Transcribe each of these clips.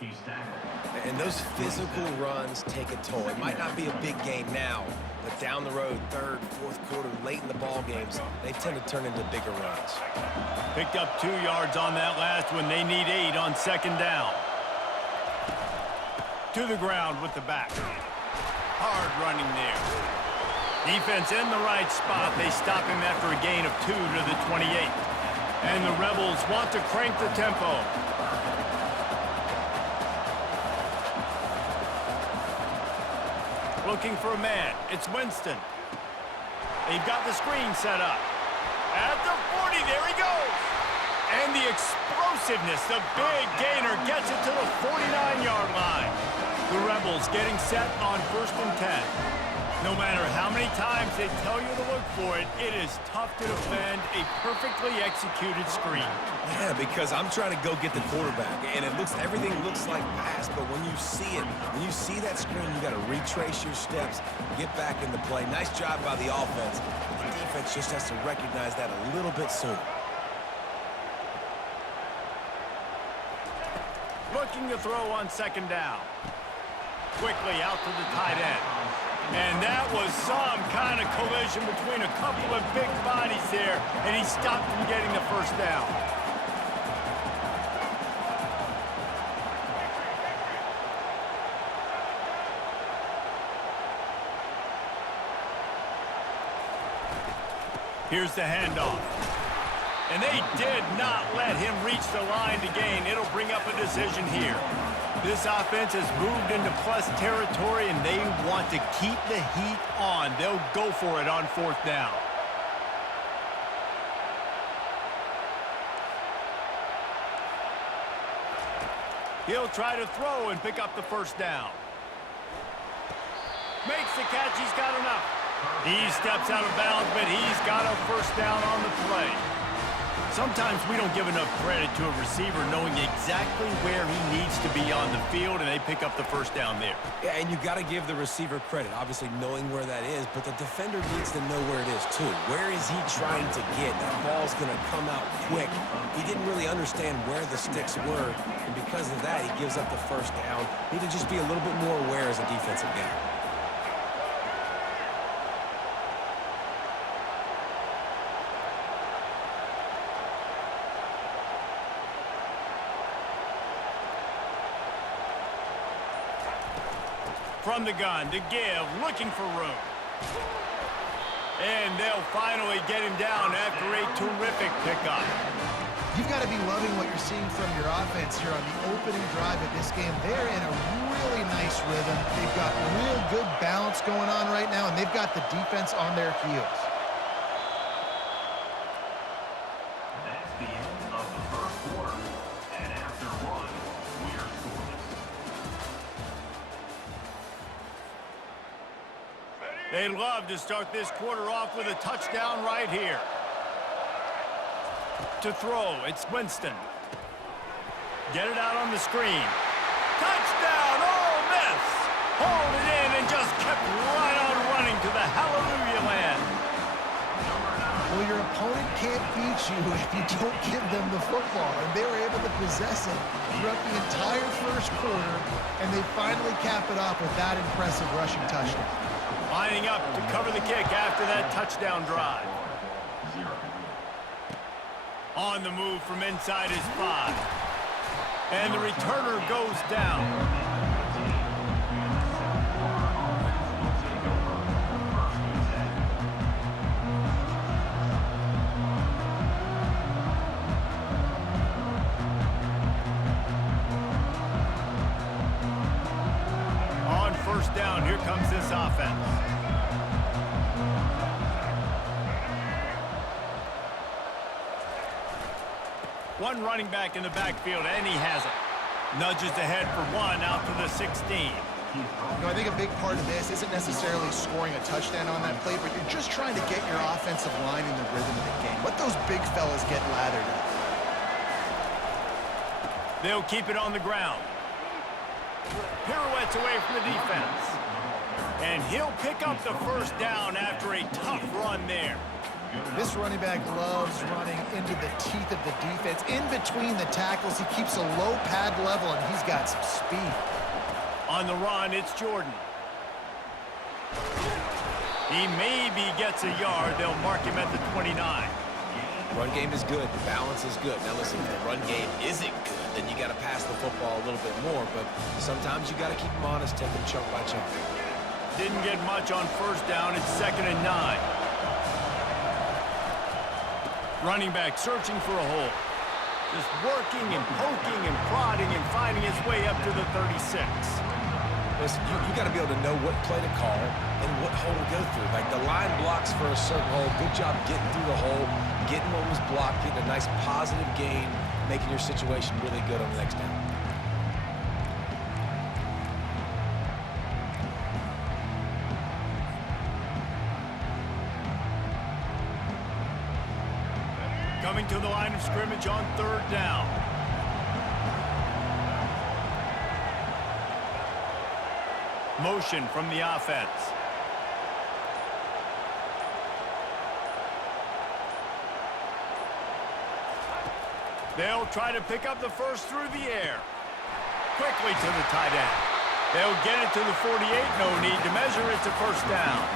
And those physical runs take a toll. It might not be a big game now, but down the road, third, fourth quarter, late in the ball games, they tend to turn into bigger runs. Picked up 2 yards on that last one. They need 8 on second down. To the ground with the back. Hard running there. Defense in the right spot. They stop him after a gain of 2 to the 28. And the Rebels want to crank the tempo. Looking for a man. It's Winston. They've got the screen set up. At the 40, there he goes. And the explosiveness, the big gainer gets it to the 49-yard line. The Rebels getting set on 1st and 10. No matter how many times they tell you to look for it, it is tough to defend a perfectly executed screen. Yeah, because I'm trying to go get the quarterback, and everything looks like pass, but when you see it, when you see that screen, you got to retrace your steps, get back in the play. Nice job by the offense. The defense just has to recognize that a little bit sooner. Looking to throw on second down. Quickly out to the tight end. And that was some kind of collision between a couple of big bodies there, and he stopped from getting the first down. Here's the handoff. And they did not let him reach the line to gain. It'll bring up a decision here. This offense has moved into plus territory, and they want to keep the heat on. They'll go for it on 4th down. He'll try to throw and pick up the first down. Makes the catch. He's got enough. He steps out of bounds, but he's got a first down on the play. Sometimes we don't give enough credit to a receiver knowing exactly where he needs to be on the field, and they pick up the first down there. Yeah, and you got to give the receiver credit, obviously knowing where that is, but the defender needs to know where it is too. Where is he trying to get? That ball's going to come out quick. He didn't really understand where the sticks were, and because of that, he gives up the first down. Need to just be a little bit more aware as a defensive guy. From the gun to give, looking for room. And they'll finally get him down after a terrific pickup. You've got to be loving what you're seeing from your offense here on the opening drive of this game. They're in a really nice rhythm. They've got real good balance going on right now, and they've got the defense on their heels. That's the end of the first quarter. And after one, we are scoreless. They love to start this quarter off with a touchdown right here. To throw, it's Winston. Get it out on the screen. Touchdown, Ole Miss! Hold it in and just kept right on running to the hallelujah land. Well, your opponent can't beat you if you don't give them the football, and they were able to possess it throughout the entire first quarter, and they finally cap it off with that impressive rushing touchdown. Lining up to cover the kick after that touchdown drive. On the move from inside his 5. And the returner goes down. On 1st down, here comes this offense. One running back in the backfield, and he has it. Nudges ahead for one out to the 16. You know, I think a big part of this isn't necessarily scoring a touchdown on that play, but you're just trying to get your offensive line in the rhythm of the game. Let those big fellas get lathered up. They'll keep it on the ground. Pirouettes away from the defense. And he'll pick up the first down after a tough run there. This running back loves running into the teeth of the defense. In between the tackles, he keeps a low pad level, and he's got some speed. On the run, it's Jordan. He maybe gets a yard. They'll mark him at the 29. Run game is good. Balance is good. Now, listen, if the run game isn't good, then you got to pass the football a little bit more. But sometimes you got to keep them honest, take them chunk by chunk. Didn't get much on first down. It's 2nd and 9. Running back searching for a hole. Just working and poking and prodding and finding his way up to the 36. Listen, you got to be able to know what play to call and what hole to go through. Like, the line blocks for a certain hole. Good job getting through the hole, getting what was blocked, getting a nice positive gain, making your situation really good on the next down. Coming to the line of scrimmage on 3rd down. Motion from the offense. They'll try to pick up the first through the air. Quickly to the tight end. They'll get it to the 48. No need to measure. It's a 1st down.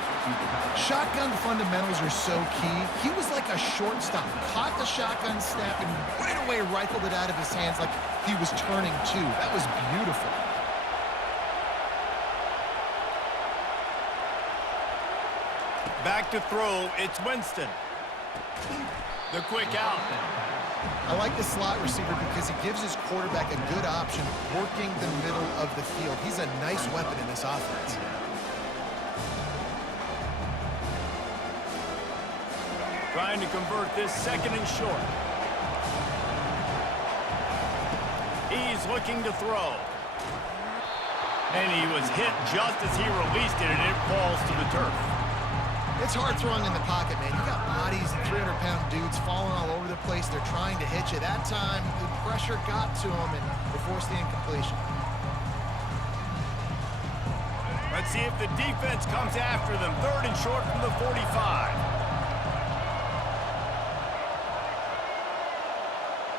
Shotgun fundamentals are so key. He was like a shortstop. Caught the shotgun snap and right away rifled it out of his hands like he was turning two. That was beautiful. Back to throw, it's Winston. The quick out. I like the slot receiver because he gives his quarterback a good option working the middle of the field. He's a nice weapon in this offense. Trying to convert this 2nd and short. He's looking to throw. And he was hit just as he released it, and it falls to the turf. It's hard throwing in the pocket, man. You got bodies and 300-pound dudes falling all over the place. They're trying to hit you. That time, the pressure got to him, and they forced the incompletion. Let's see if the defense comes after them. 3rd and short from the 45.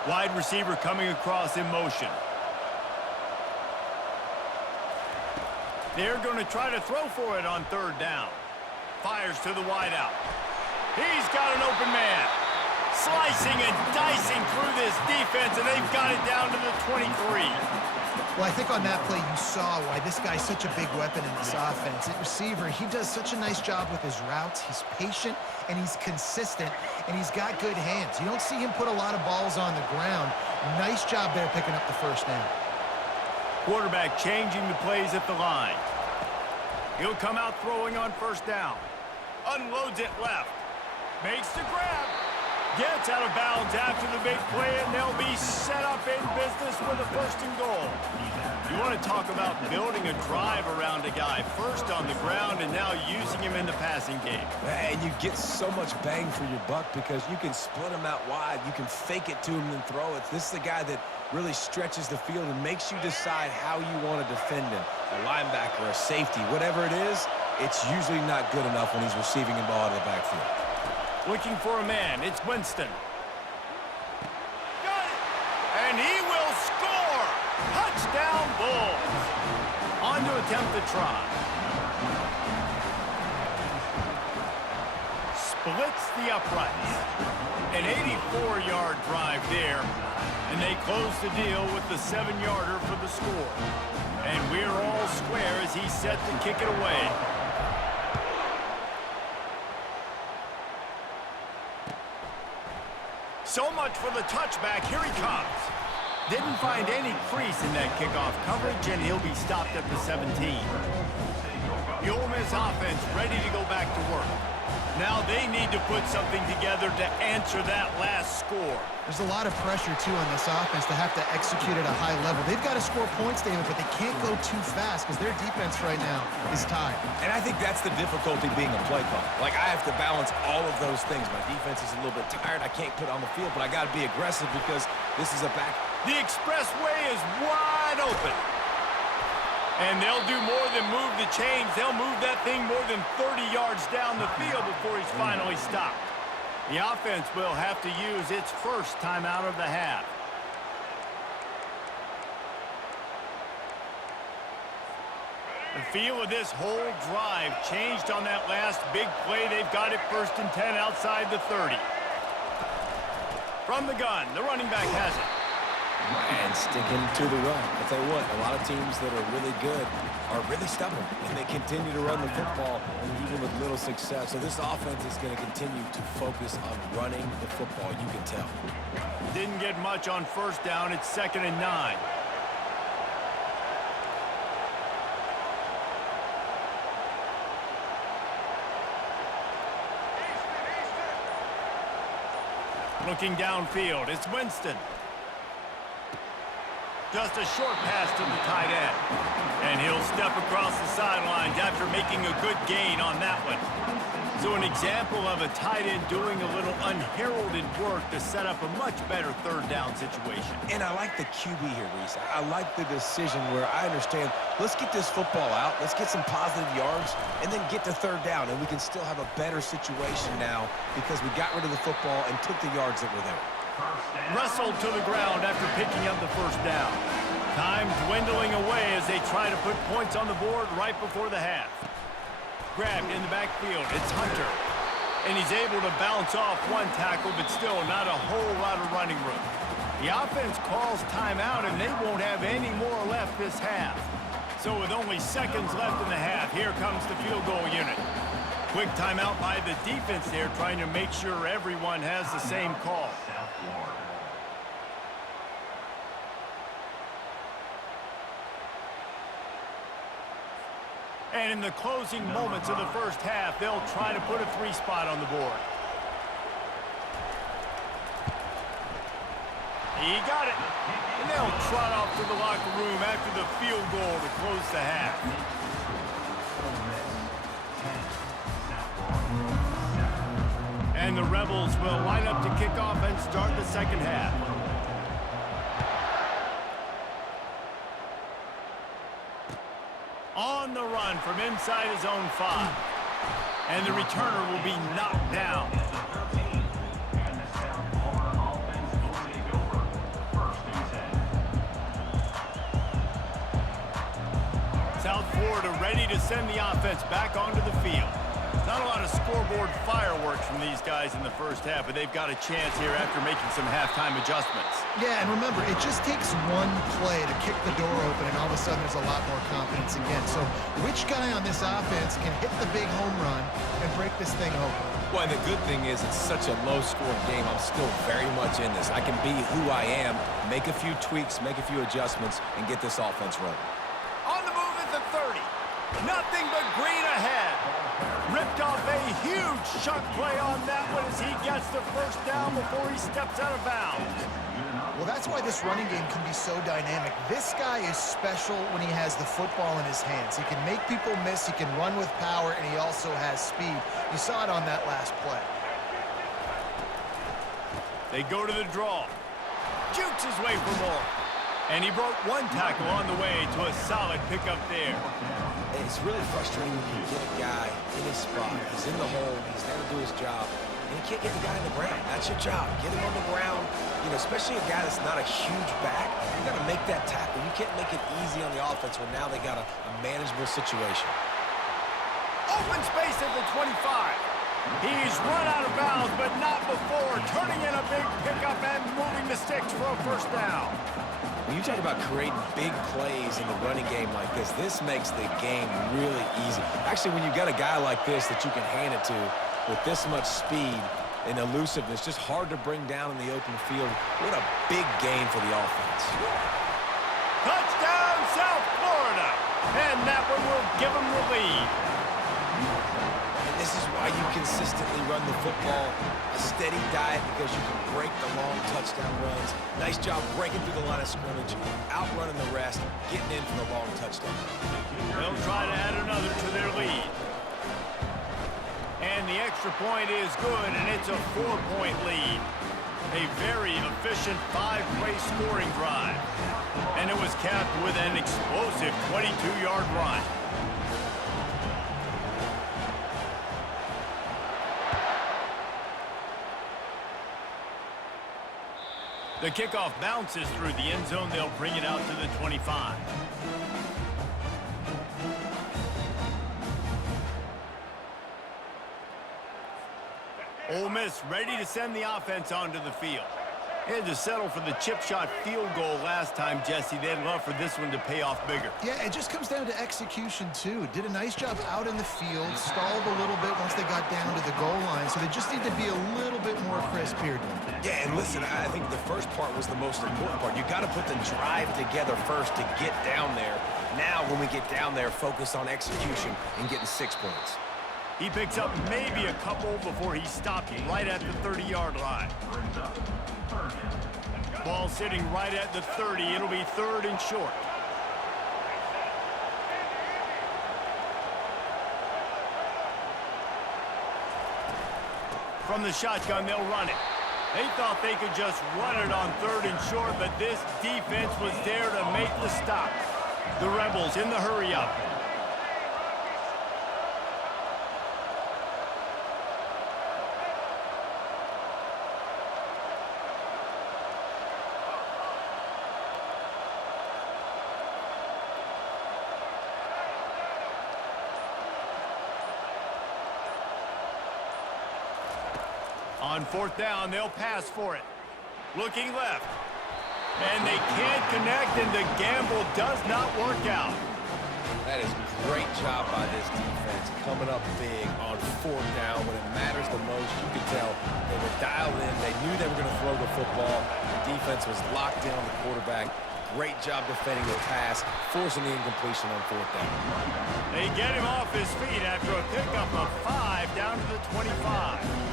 Wide receiver coming across in motion. They're going to try to throw for it on 3rd down. Fires to the wideout. He's got an open man. Slicing and dicing through this defense, and they've got it down to the 23. Well, I think on that play you saw why this guy's such a big weapon in this offense. At receiver, he does such a nice job with his routes. He's patient, and he's consistent, and he's got good hands. You don't see him put a lot of balls on the ground. Nice job there picking up the 1st down. Quarterback changing the plays at the line. He'll come out throwing on 1st down. Unloads it left. Makes the grab. Gets out of bounds after the big play, and they'll be set up in business with a 1st and goal. You want to talk about building a drive around a guy. First on the ground and now using him in the passing game. And you get so much bang for your buck because you can split him out wide. You can fake it to him and throw it. This is the guy that really stretches the field and makes you decide how you want to defend him. A linebacker, a safety, whatever it is, it's usually not good enough when he's receiving the ball out of the backfield. Looking for a man. It's Winston. Got it! And he will score! Touchdown Bulls! On to attempt the try. Splits the uprights. An 84-yard drive there. And they close the deal with the 7-yarder for the score. And we're all square as he's set to kick it away. So much for the touchback. Here he comes. Didn't find any crease in that kickoff coverage, and he'll be stopped at the 17. The Ole Miss offense ready to go back to work. Now they need to put something together to answer that last score. There's a lot of pressure, too, on this offense to have to execute at a high level. They've got to score points, David, but they can't go too fast because their defense right now is tired. And I think that's the difficulty being a play caller. Like, I have to balance all of those things. My defense is a little bit tired. I can't put it on the field, but I got to be aggressive because this is a back. The expressway is wide open. And they'll do more than move the chains. They'll move that thing more than 30 yards down the field before he's finally stopped. The offense will have to use its first timeout of the half. The feel of this whole drive changed on that last big play. They've got it 1st and 10 outside the 30. From the gun, the running back has it. And sticking to the run. I'll tell you what, a lot of teams that are really good are really stubborn, and they continue to run the football even with little success. So this offense is going to continue to focus on running the football, you can tell. Didn't get much on 1st down. It's 2nd and 9. Looking downfield, it's Winston. Just a short pass to the tight end. And he'll step across the sidelines after making a good gain on that one. So an example of a tight end doing a little unheralded work to set up a much better 3rd down situation. And I like the QB here, Reese. I like the decision where I understand, let's get this football out, let's get some positive yards, and then get to 3rd down, and we can still have a better situation now because we got rid of the football and took the yards that were there. Wrestled to the ground after picking up the 1st down. Time dwindling away as they try to put points on the board right before the half. Grabbed in the backfield, it's Hunter. And he's able to bounce off one tackle, but still not a whole lot of running room. The offense calls timeout, and they won't have any more left this half. So with only seconds left in the half, here comes the field goal unit. Quick timeout by the defense there, trying to make sure everyone has the same call. And in the closing moments of the 1st half, they'll try to put a 3 spot on the board. He got it. And they'll trot off to the locker room after the field goal to close the half. And the Rebels will line up to kick off and start the 2nd half. On the run from inside his own 5. And the returner will be knocked down. South Florida ready to send the offense back onto the field. Not a lot of scoreboard fireworks from these guys in the 1st half, but they've got a chance here after making some halftime adjustments. Yeah, and remember, it just takes one play to kick the door open, and all of a sudden there's a lot more confidence again. So which guy on this offense can hit the big home run and break this thing open? Well, and the good thing is it's such a low-scoring game. I'm still very much in this. I can be who I am, make a few tweaks, make a few adjustments, and get this offense rolling. On the move at the 30. Nothing but green ahead. Ripped off a huge chunk play on that one as he gets the 1st down before he steps out of bounds. Well, that's why this running game can be so dynamic. This guy is special when he has the football in his hands. He can make people miss, he can run with power, and he also has speed. You saw it on that last play. They go to the draw. Jukes his way for more. And he broke one tackle on the way to a solid pickup there. It's really frustrating when you get a guy in his spot. He's in the hole, he's there to do his job, and you can't get the guy on the ground. That's your job. Get him on the ground. You know, especially a guy that's not a huge back. You got to make that tackle. You can't make it easy on the offense when now they got a manageable situation. Open space at the 25. He's run out of bounds, but not before turning in a big pickup and moving the sticks for a 1st down. When you talk about creating big plays in the running game like this makes the game really easy. Actually, when you got a guy like this that you can hand it to with this much speed and elusiveness, just hard to bring down in the open field. What a big gain for the offense. Touchdown, South Florida. And that one will give them the lead. And this is why you consistently run the football. A steady diet because you can break the long touchdown runs. Nice job breaking through the line of scrimmage, outrunning the rest, getting in for the long touchdown. They'll try to add another to their lead. And the extra point is good, and it's a 4-point lead. A very efficient 5-play scoring drive. And it was capped with an explosive 22-yard run. The kickoff bounces through the end zone. They'll bring it out to the 25. Ole Miss ready to send the offense onto the field. They had to settle for the chip shot field goal last time, Jesse. They'd love for this one to pay off bigger. Yeah, it just comes down to execution, too. Did a nice job out in the field, stalled a little bit once they got down to the goal line, so they just need to be a little bit more crisp here. Yeah, and listen, I think the first part was the most important part. You got to put the drive together first to get down there. Now, when we get down there, focus on execution and getting 6 points. He picks up maybe a couple before he stopped right at the 30-yard line. Ball sitting right at the 30. It'll be 3rd and short. From the shotgun, they'll run it. They thought they could just run it on 3rd and short, but this defense was there to make the stop. The Rebels in the hurry-up. On 4th down, they'll pass for it. Looking left. And they can't connect, and the gamble does not work out. That is a great job by this defense, coming up big on 4th down when it matters the most. You could tell they were dialed in. They knew they were going to throw the football. The defense was locked in on the quarterback. Great job defending the pass, forcing the incompletion on 4th down. They get him off his feet after a pickup of 5 down to the 25.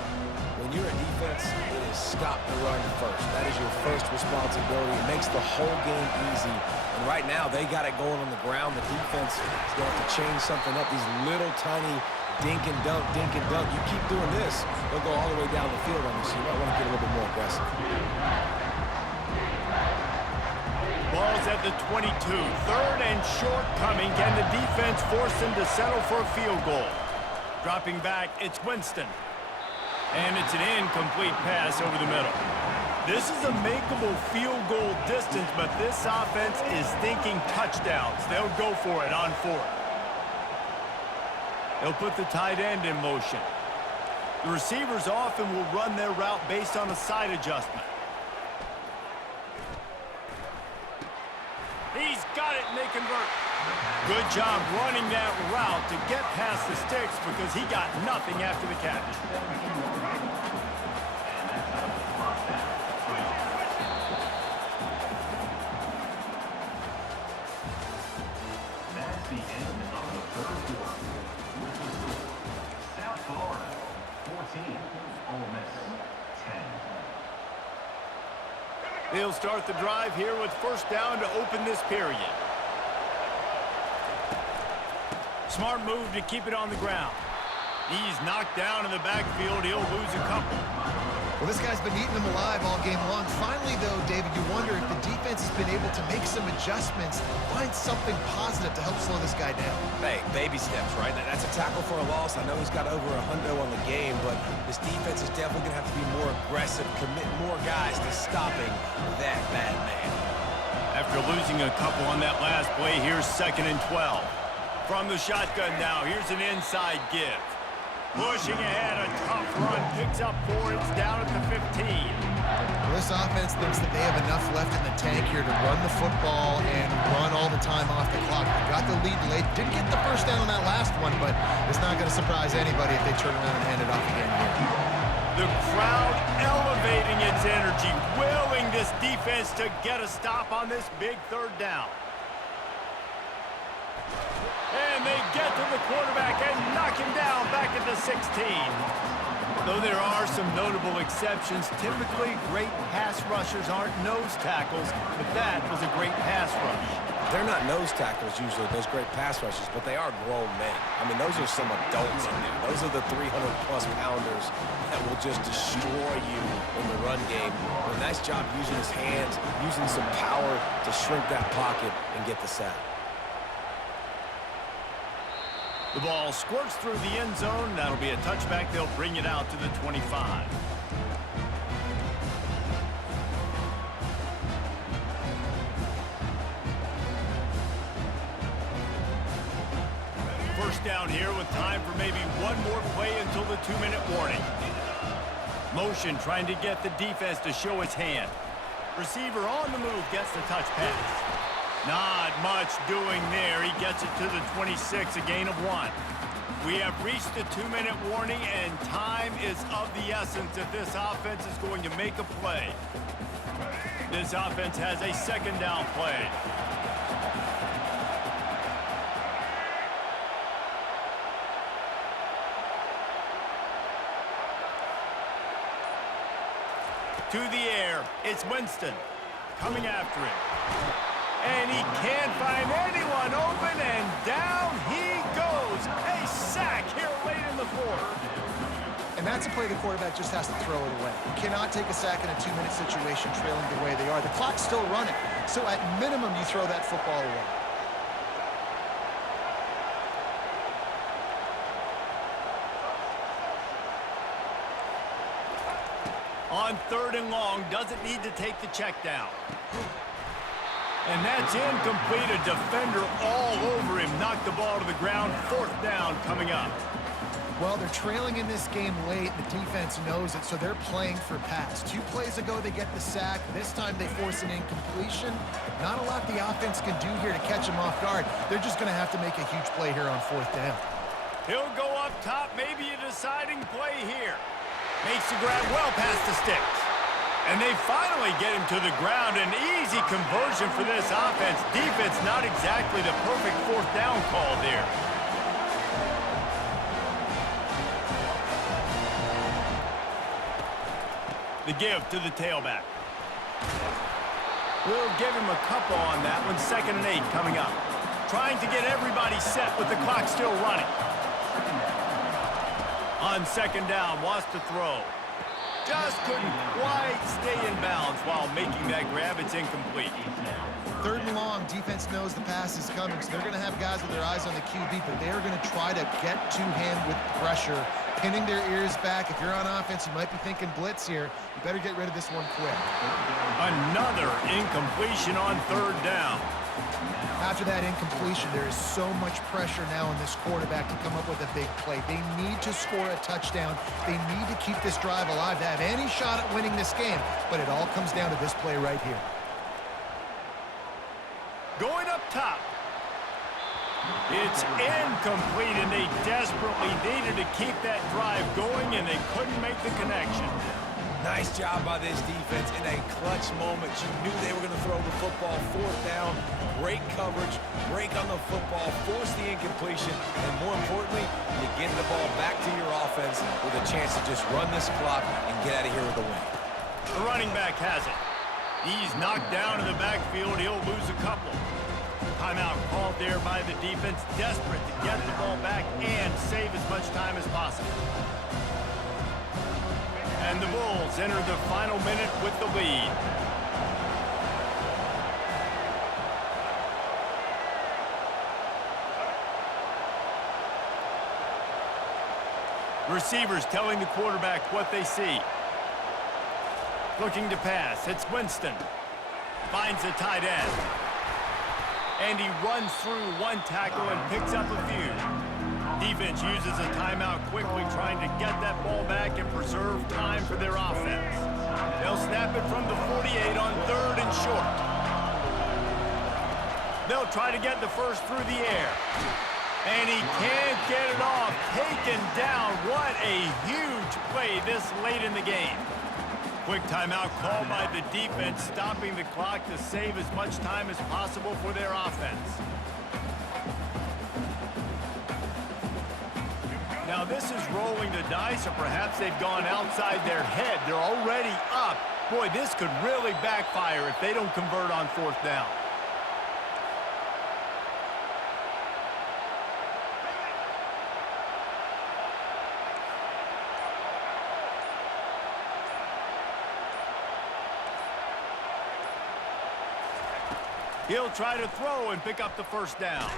When you're a defense, it is stop the run first. That is your first responsibility. It makes the whole game easy. And right now, they got it going on the ground. The defense is going to have to change something up. These little tiny dink and dunk, dink and dunk. You keep doing this, they'll go all the way down the field on you, so you might want to get a little bit more aggressive. Ball's at the 22. 3rd and short coming. Can the defense force them to settle for a field goal? Dropping back, it's Winston. And it's an incomplete pass over the middle. This is a makeable field goal distance, but this offense is thinking touchdowns. They'll go for it on 4th. They'll put the tight end in motion. The receivers often will run their route based on a side adjustment. He's got it, and they convert. Good job running that route to get past the sticks because he got nothing after the catch. That's the end of the 3rd quarter. South Florida, 14. Ole Miss, 10. They'll start the drive here with 1st down to open this period. Smart move to keep it on the ground. He's knocked down in the backfield. He'll lose a couple. Well, this guy's been eating them alive all game long. Finally, though, David, you wonder if the defense has been able to make some adjustments, find something positive to help slow this guy down. Hey, baby steps, right? That's a tackle for a loss. I know he's got over a hundo on the game, but this defense is definitely going to have to be more aggressive, commit more guys to stopping that bad man. After losing a couple on that last play, here's 2nd and 12. From the shotgun now, here's an inside give. Pushing ahead, a tough run, picks up 4, it's down at the 15. Well, this offense thinks that they have enough left in the tank here to run the football and run all the time off the clock. They got the lead late, didn't get the 1st down on that last one, but it's not going to surprise anybody if they turn around and hand it off again here. The crowd elevating its energy, willing this defense to get a stop on this big 3rd down. And they get to the quarterback and knock him down back at the 16. Though there are some notable exceptions, typically great pass rushers aren't nose tackles, but that was a great pass rush. They're not nose tackles usually, those great pass rushers, but they are grown men. I mean, those are some adults in there. Those are the 300-plus pounders that will just destroy you in the run game. A nice job using his hands, using some power to shrink that pocket and get the sack. The ball squirts through the end zone. That'll be a touchback. They'll bring it out to the 25. First down here with time for maybe one more play until the 2-minute warning. Motion trying to get the defense to show its hand. Receiver on the move gets the touch pass. Not much doing there. He gets it to the 26, a gain of 1. We have reached the 2-minute warning, and time is of the essence if this offense is going to make a play. This offense has a second down play. To the air, it's Winston coming after him. And he can't find anyone open, and down he goes. A sack here late in the fourth. And that's a play the quarterback just has to throw it away. You cannot take a sack in a 2-minute situation trailing the way they are. The clock's still running, so at minimum you throw that football away. On 3rd and long, doesn't need to take the check down. And that's incomplete. A defender all over him. Knocked the ball to the ground. 4th down coming up. Well, they're trailing in this game late. The defense knows it, so they're playing for pass. 2 plays ago, they get the sack. This time, they force an incompletion. Not a lot the offense can do here to catch them off guard. They're just going to have to make a huge play here on 4th down. He'll go up top. Maybe a deciding play here. Makes the grab well past the sticks. And they finally get him to the ground. An easy conversion for this offense. Defense not exactly the perfect 4th down call there. The give to the tailback. We'll give him a couple on that one. 2nd and 8 coming up. Trying to get everybody set with the clock still running. On 2nd down, wants to throw. Just couldn't quite stay in bounds while making that grab. It's incomplete. 3rd and long, defense knows the pass is coming, so they're going to have guys with their eyes on the QB, but they're going to try to get to him with pressure, pinning their ears back. If you're on offense, you might be thinking blitz here. You better get rid of this one quick. Another incompletion on 3rd down. After that incompletion, there is so much pressure now on this quarterback to come up with a big play. They need to score a touchdown. They need to keep this drive alive to have any shot at winning this game, but it all comes down to this play right here. Going up top. It's incomplete, and they desperately needed to keep that drive going, and they couldn't make the connection. Nice job by this defense in a clutch moment. You knew they were going to throw the football. 4th down, great coverage, break on the football, force the incompletion, and more importantly, you get the ball back to your offense with a chance to just run this clock and get out of here with a win. The running back has it. He's knocked down in the backfield. He'll lose a couple. Timeout called there by the defense, desperate to get the ball back and save as much time as possible. And the Bulls enter the final minute with the lead. Receivers telling the quarterback what they see. Looking to pass, it's Winston. Finds a tight end. And he runs through one tackle and picks up a few. Defense uses a timeout quickly, trying to get that ball back and preserve time for their offense. They'll snap it from the 48 on 3rd and short. They'll try to get the first through the air. And he can't get it off. Taken down. What a huge play this late in the game. Quick timeout called by the defense, stopping the clock to save as much time as possible for their offense. Now this is rolling the dice, or perhaps they've gone outside their head. They're already up. Boy, this could really backfire if they don't convert on 4th down. He'll try to throw and pick up the 1st down.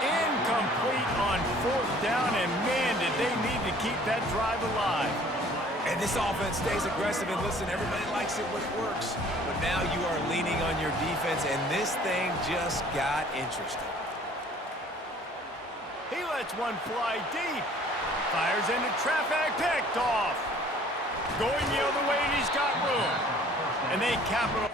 Incomplete on 4th down, and man, did they need to keep that drive alive. And this offense stays aggressive, and listen, everybody likes it when it works. But now you are leaning on your defense, and this thing just got interesting. lets one fly deep. Fires into traffic, picked off. Going the other way, and he's got room. And they capitalize.